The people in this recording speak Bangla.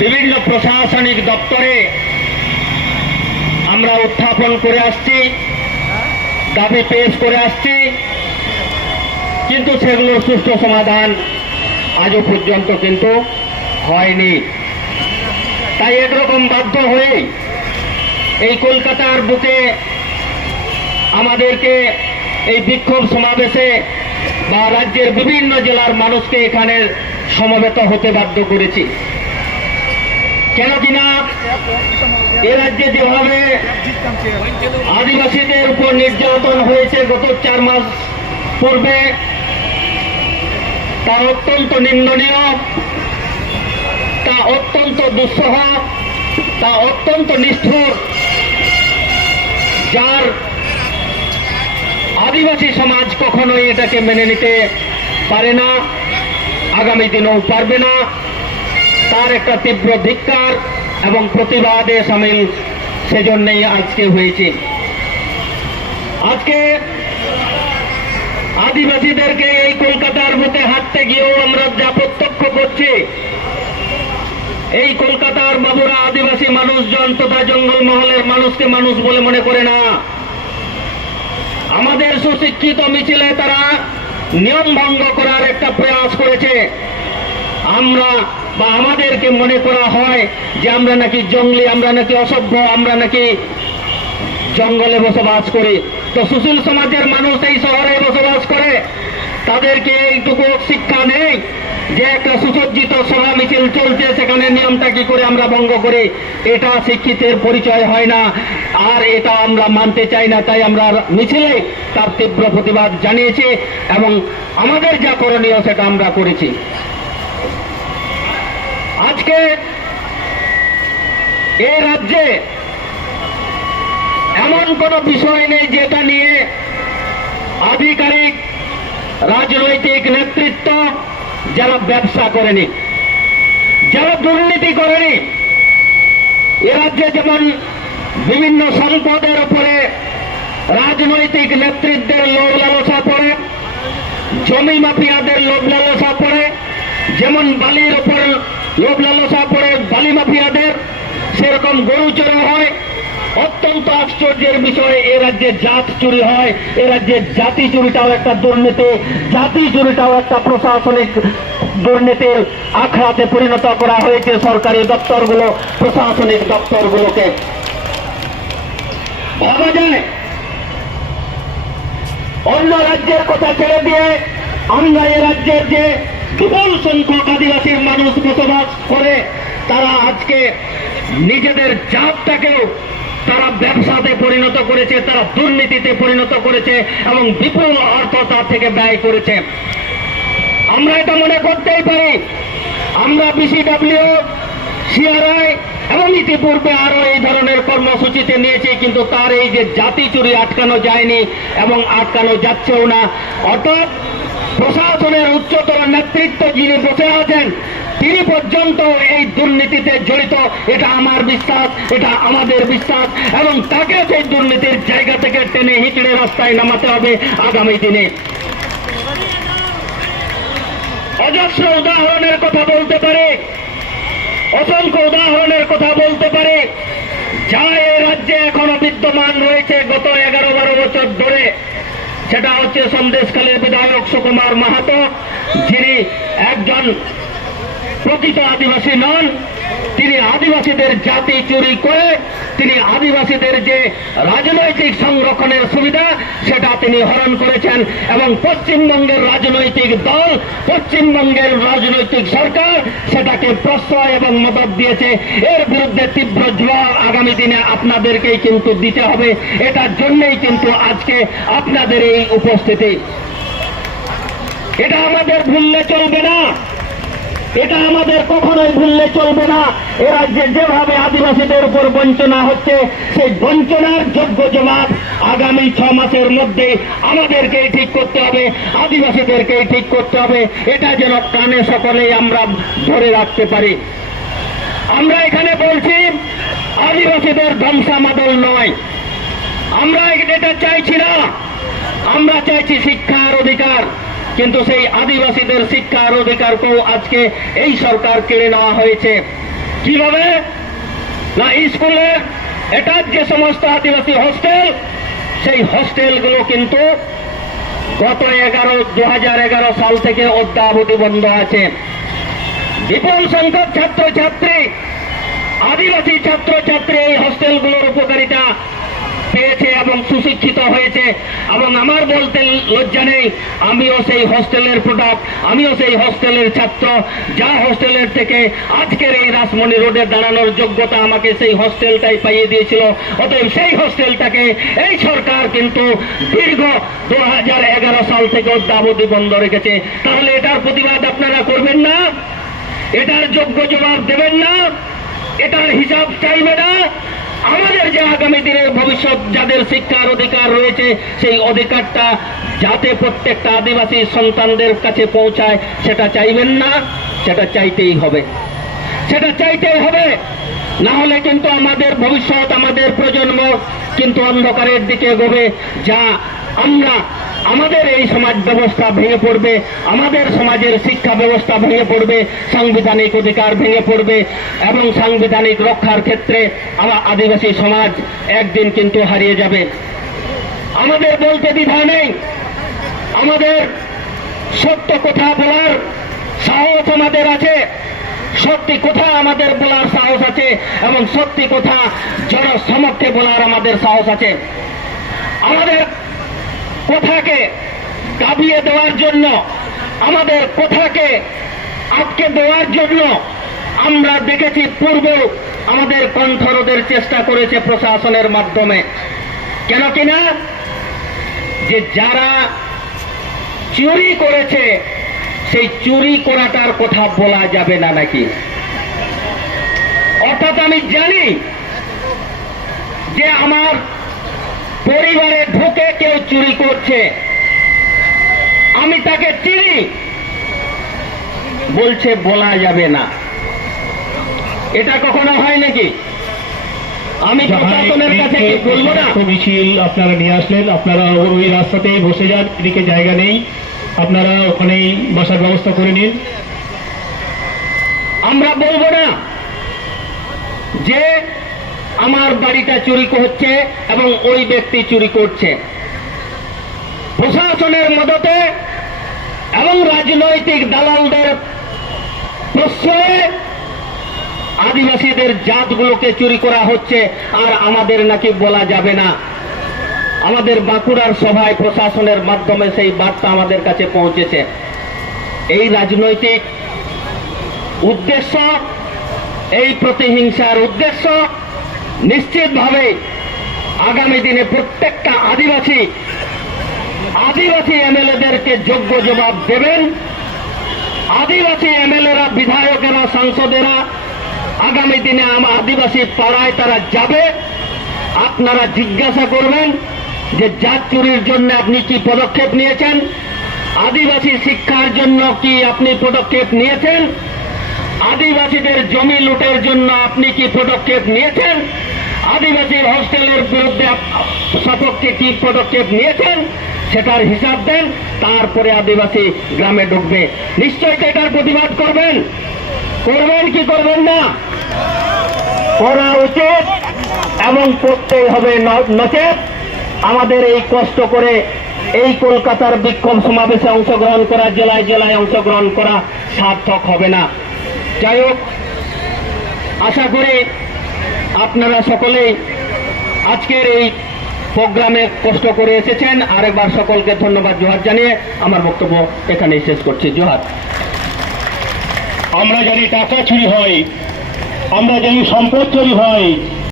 বিভিন্ন প্রশাসনিক দপ্তরে আমরা উত্থাপন করে আসছি, দাবি পেশ করে আসছি, কিন্তু সেগুলোর সুষ্ঠু সমাধান আজও পর্যন্ত কিন্তু হয়নি। তাই একরকম বাধ্য হয়ে এই কলকাতার বুকে আমাদেরকে এই বিক্ষোভ সমাবেশে বা রাজ্যের বিভিন্ন জেলার মানুষকে এখানে সমবেত হতে বাধ্য করেছি। কেন কিনা এ রাজ্যে যেভাবে আদিবাসীদের উপর নির্যাতন হয়েছে গত চার মাস পূর্বে, তা অত্যন্ত নিন্দনীয়, তা অত্যন্ত দুঃসহ, তা অত্যন্ত নিষ্ঠুর, যার আদিবাসী সমাজ কখনোই এটাকে মেনে নিতে পারে না, আগামী দিনেও পারবে না। তার একটা তীব্র ধিক্কার এবং প্রতিবাদে সামিল সেজন্যই আজকে হয়েছে। আজকে আদিবাসীদেরকে এই কলকাতার বুকে হাঁটতে গিয়েও আমরা যা প্রত্যক্ষ করছি, এই কলকাতার বাবুরা আদিবাসী মানুষজন তথা জঙ্গল মহলের মানুষকে মানুষ বলে মনে করে না। আমাদের সুশিক্ষিত মিছিলে তারা নিয়ম ভঙ্গ করার একটা প্রয়াস করেছে। আমরা বা আমাদেরকে মনে করা হয় যে আমরা নাকি জঙ্গলি, আমরা নাকি অসভ্য, আমরা নাকি জঙ্গলে বসবাস করি। তো সুশীল সমাজের মানুষ এই শহরে বসবাস করে। তাদেরকে এইটুকু শিক্ষা নেই যে একটা সুসজ্জিত সভা মিছিল চলছে, সেখানে নিয়মটা কি করে আমরা ভঙ্গ করি? এটা শিক্ষিতের পরিচয় হয় না। আর এটা আমরা মানতে চাই না, তাই আমরা মিছিলে তার তীব্র প্রতিবাদ জানিয়েছি এবং আমাদের যা করণীয় সেটা আমরা করেছি। আজকে এ রাজ্যে এমন কোনো বিষয় নেই যেটা নিয়ে আধিকারিক, রাজনৈতিক নেতৃত্ব যারা ব্যবসা করেনি, যারা দুর্নীতি করেনি, এ রাজ্যে যেমন বিভিন্ন সম্পদের উপরে রাজনৈতিক নেতৃত্বের লোভ লালসা পড়ে, জমি মাফিয়াদের লোভ লালসা পড়ে, যেমন বালির উপর লোভ লালসা পড়ে বালি মাফিয়াদের সেরকম গরু চোরা হয়। অত্যন্ত আশ্চর্যের বিষয়, এ রাজ্যে জাত চুরি হয়, এ রাজ্যে জাতি চুরিটাও একটা দুর্নীতি, জাতি চুরিটাও একটা প্রশাসনিক দুর্নীতির আখড়াতে পরিণত করা হয়েছে সরকারি দপ্তরগুলো, প্রশাসনিক দপ্তরগুলোকে। ভাবা যায়, অন্য রাজ্যের কথা ছেড়ে দিয়ে আমরা এ রাজ্যের যে বিপুল সংখ্যক আদিবাসীর মানুষ বসবাস করে, তারা আজকে নিজেদের জাতটাকেও তারা ব্যবসাতে পরিণত করেছে, তারা দুর্নীতিতে পরিণত করেছে এবং বিপুল অর্থ তার থেকে ব্যয় করেছে। আমরা এটা মনে করতেই পারি, আমরা বিসিডব্লিউ, সিআরআই এবং ইতিপূর্বে আরও এই ধরনের কর্মসূচিতে নিয়েছে, কিন্তু তার এই যে জাতি চুরি আটকানো যায়নি এবং আটকানো যাচ্ছেও না। অর্থাৎ প্রশাসনের উচ্চতর নেতৃত্ব যিনি বসে আছেন, তিনি পর্যন্ত এই দুর্নীতিতে জড়িত। এটা আমার বিশ্বাস, এটা আমাদের বিশ্বাস, এবং তাকে সেই দুর্নীতির জায়গা থেকে টেনে হিচড়ে রাস্তায় নামাতে হবে আগামী দিনে। অজস্র উদাহরণের কথা বলতে পারে, অসংখ্য উদাহরণের কথা বলতে পারে। যা এ রাজ্যে এখনও বিদ্যমান রয়েছে গত এগারো বারো বছর ধরে। সেটা হচ্ছে সন্দেশখালীর বিধায়ক সুকুমার মাহাতো যিনি একজন প্রকৃত আদিবাসী নন। তিনি আদিবাসীদের জাতি চুরি করে, তিনি আদিবাসীদের যে রাজনৈতিক সংরক্ষণের সুবিধা, সেটা তিনি হরণ করেছেন এবং পশ্চিমবঙ্গের রাজনৈতিক দল, পশ্চিমবঙ্গের রাজনৈতিক সরকার সেটাকে প্রশ্রয় এবং মদত দিয়েছে। এর বিরুদ্ধে তীব্র জবাব আগামী দিনে আপনাদেরকেই কিন্তু দিতে হবে। এটার জন্যই কিন্তু আজকে আপনাদের এই উপস্থিতি। এটা আমাদের ভুললে চলবে না। এটা আমাদের কখনোই ভুললে চলবে না। এ রাজ্যে যেভাবে আদিবাসীদের উপর বঞ্চনা হচ্ছে, সেই বঞ্চনার যোগ্য জবাব আগামী ছ মাসের মধ্যে আমাদেরকেই ঠিক করতে হবে, আদিবাসীদেরকেই ঠিক করতে হবে। এটা যেন কানে সকলেই আমরা ধরে রাখতে পারি। আমরা এখানে বলছি, আদিবাসীদের ধ্বংসামাদল নয়। আমরা এটা চাইছি না। আমরা চাইছি শিক্ষার অধিকার। কিন্তু সেই আদিবাসীদের শিক্ষার অধিকারকেও আজকে এই সরকার কেড়ে নেওয়া হয়েছে। কীভাবে? না, স্কুলে এটা যে সমস্ত আদিবাসী হস্টেল, সেই হস্টেলগুলো কিন্তু গত এগারো দু এগারো সাল থেকে অদ্যাবধি বন্ধ আছে। বিপুল সংখ্যক ছাত্রছাত্রী, আদিবাসী ছাত্রছাত্রী এই হস্টেলগুলোর উপকারিতা পেয়েছে এবং সুশিক্ষিত হয়েছে এবং আমার বলতে লজ্জা নেই, আমিও সেই হস্টেলের প্রোডাক্ট, আমিও সেই হস্টেলের ছাত্র, যা হস্টেলের থেকে আজকের এই রাসমণি রোডে দাঁড়ানোর যোগ্যতা আমাকে সেই হস্টেলটাই পাইয়ে দিয়েছিল। অতএব সেই হস্টেলটাকে এই সরকার কিন্তু দীর্ঘ দু হাজার এগারো সাল থেকে অদ্যাবধি বন্ধ রেখেছে। তাহলে এটার প্রতিবাদ আপনারা করবেন না? এটার যোগ্য জবাব দেবেন না? এটার হিসাব চাইবে না? আমাদের যে আগামী দিনের ভবিষ্যৎ, যাদের শিক্ষার অধিকার রয়েছে, সেই অধিকারটা যাতে প্রত্যেকটা আদিবাসী সন্তানদের কাছে পৌঁছায়, সেটা চাইবেন না, সেটা চাইতেই হবে। সেটা চাইতেই হবে। না হলে কিন্তু আমাদের ভবিষ্যৎ, আমাদের প্রজন্ম কিন্তু অন্ধকারের দিকে গবে যা আমরা আমাদের এই সমাজ ব্যবস্থা ভেঙে পড়বে, আমাদের সমাজের শিক্ষা ব্যবস্থা ভেঙে পড়বে, সাংবিধানিক অধিকার ভেঙে পড়বে, এবং সাংবিধানিক রক্ষার ক্ষেত্রে আমার আদিবাসী সমাজ একদিন কিন্তু হারিয়ে যাবে। আমাদের বলতে দ্বিধা নেই। আমাদের সত্য কথা বলার সাহস আমাদের আছে, সত্যি কথা আমাদের বলার সাহস আছে, এবং সত্যি কথা জনসমক্ষে বলার আমাদের সাহস আছে। আমাদের কথাকে দাবিয়ে দেওয়ার জন্য, আমাদের কথাকে আটকে দেওয়ার জন্য আমরা দেখেছি পূর্বেও আমাদের কণ্ঠরোধের চেষ্টা করেছে প্রশাসনের মাধ্যমে। কেন কিনা? যে যারা চুরি করেছে, সেই চুরি করাটার কথা বলা যাবে না নাকি? অর্থাৎ আমি জানি যে আমার পরিবারে ঢুকে কেউ চুরি করছে। আমি তাকে চিনি। বলছে বলা যাবে না। এটা কখনো হয় নাকি? আমি প্রশাসনের কাছে কি বলব না? মিছিল আপনারা নিয়ে আসলেন আপনারা ওই রাস্তাতেই বসে যান এদিকে জায়গা নেই। আপনারা ওখানেই বসার ব্যবস্থা করে নিন। আমরা বলব না। যে আমার বাড়িটা চুরি হচ্ছে এবং ওই ব্যক্তি চুরি করছে। প্রশাসনের মদতে এবং রাজনৈতিক দালালদের প্রশ্রয়ে আদিবাসীদের জাতগুলোকে চুরি করা হচ্ছে আর আমাদের নাকি বলা যাবে না। আমাদের বাঁকুড়ার সভায় প্রশাসনের মাধ্যমে সেই বার্তা আমাদের কাছে পৌঁছেছে। এই রাজনৈতিক উদ্দেশ্য, এই প্রতিহিংসার উদ্দেশ্য নিশ্চিতভাবে আগামী দিনে প্রত্যেকটা আদিবাসী আদিবাসী এমএলএদেরকে যোগ্য জবাব দেবেন। আদিবাসী এমএলএরা, বিধায়কেরা, সাংসদেরা, আগামী দিনে আমার আদিবাসী পাড়ায় তারা যাবে। আপনারা জিজ্ঞাসা করবেন যে জাত চুরির জন্য আপনি কি পদক্ষেপ নিয়েছেন? আদিবাসী শিক্ষার জন্য কি আপনি পদক্ষেপ নিয়েছেন? আদিবাসীদের জমি লুটের জন্য আপনি কি পদক্ষেপ নিয়েছেন? আদিবাসী হোস্টেলের বিরুদ্ধে সপক্ষে কি পদক্ষেপ নিয়েছেন? সেটার হিসাব দেন, তারপরে আদিবাসী গ্রামে ঢুকবে। নিশ্চয়ই তো এটার প্রতিবাদ করবেন? করবেন কি করবেন না? করা উচিত এবং করতেই হবে নচেত। আমাদের এই কষ্ট করে এই কলকাতার বিক্ষোভ সমাবেশে অংশগ্রহণ করা, জেলায় জেলায় অংশগ্রহণ করা সার্থক হবে না। যাই হোক, আশা করি আপনারা সকলেই আজকের এই প্রোগ্রামে কষ্ট করে এসেছেন। আরেকবার সকলকে ধন্যবাদ, জোহার জানিয়ে আমার বক্তব্য এখানেই শেষ করছি। জোহার। আমরা জানি টাকা চুরি হয়, আমরা জানি সম্পদ চুরি হয়।